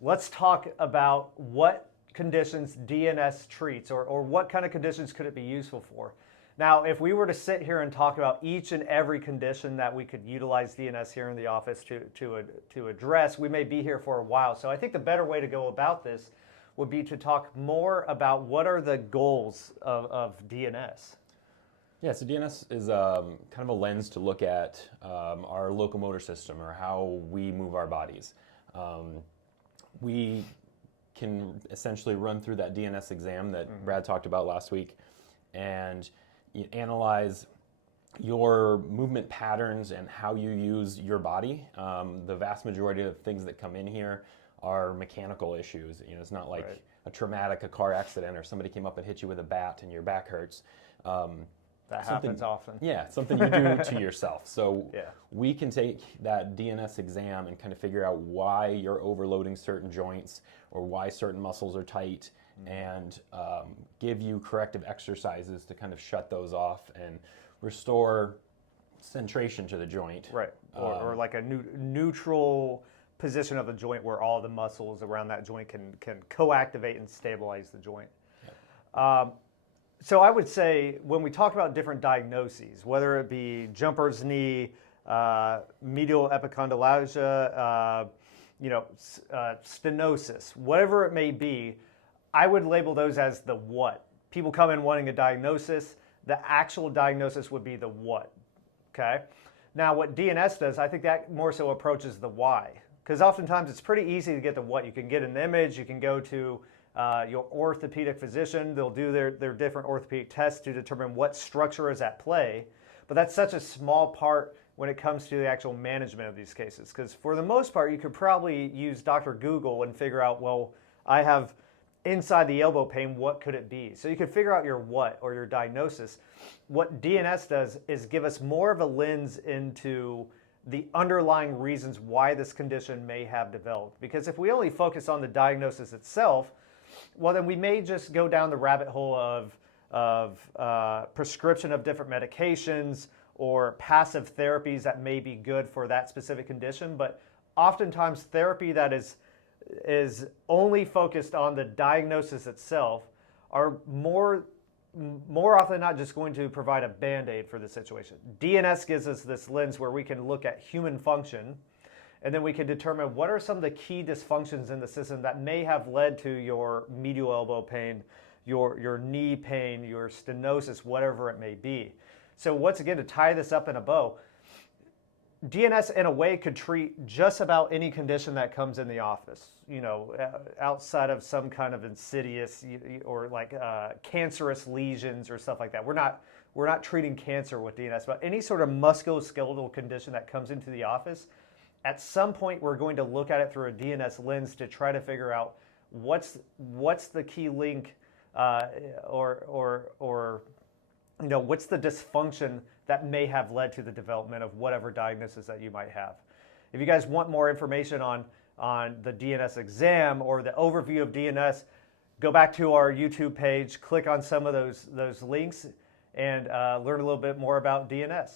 let's talk about what conditions DNS treats, or what kind of conditions could it be useful for. Now, if we were to sit here and talk about each and every condition that we could utilize DNS here in the office to address, we may be here for a while. So I think the better way to go about this would be to talk more about what are the goals of DNS. Yeah, so DNS is kind of a lens to look at our locomotor system, or how we move our bodies. We can essentially run through that DNS exam that Brad talked about last week, and you analyze your movement patterns and how you use your body. The vast majority of things that come in here are mechanical issues. You know, it's not like a car accident, or somebody came up and hit you with a bat and your back hurts. That happens often. Yeah, something you do to yourself. So we can take that DNS exam and kind of figure out why you're overloading certain joints, or why certain muscles are tight, and give you corrective exercises to kind of shut those off and restore centration to the joint. Right, or like a neutral position of the joint where all the muscles around that joint can co-activate and stabilize the joint. So I would say when we talk about different diagnoses, whether it be jumper's knee, medial epicondylalgia, stenosis, whatever it may be, I would label those as the what. People come in wanting a diagnosis. The actual diagnosis would be the what, okay? Now what DNS does, I think that more so approaches the why, because oftentimes it's pretty easy to get the what. You can get an image, you can go to your orthopedic physician, they'll do their different orthopedic tests to determine what structure is at play, but that's such a small part when it comes to the actual management of these cases, because for the most part you could probably use Dr. Google and figure out, well, I have inside the elbow pain, what could it be? So you could figure out your what, or your diagnosis. What DNS does is give us more of a lens into the underlying reasons why this condition may have developed. Because if we only focus on the diagnosis itself, well, then we may just go down the rabbit hole of prescription of different medications or passive therapies that may be good for that specific condition. But oftentimes therapy that is only focused on the diagnosis itself are more often than not just going to provide a Band-Aid for the situation. DNS gives us this lens where we can look at human function, and then we can determine what are some of the key dysfunctions in the system that may have led to your medial elbow pain, your knee pain, your stenosis, whatever it may be. So once again, to tie this up in a bow, DNS in a way could treat just about any condition that comes in the office, outside of some kind of insidious or like cancerous lesions or stuff like that. We're not treating cancer with DNS, but any sort of musculoskeletal condition that comes into the office, at some point we're going to look at it through a DNS lens to try to figure out what's the key link or what's the dysfunction that may have led to the development of whatever diagnosis that you might have. If you guys want more information on the DNS exam or the overview of DNS, go back to our YouTube page, click on some of those links, and learn a little bit more about DNS.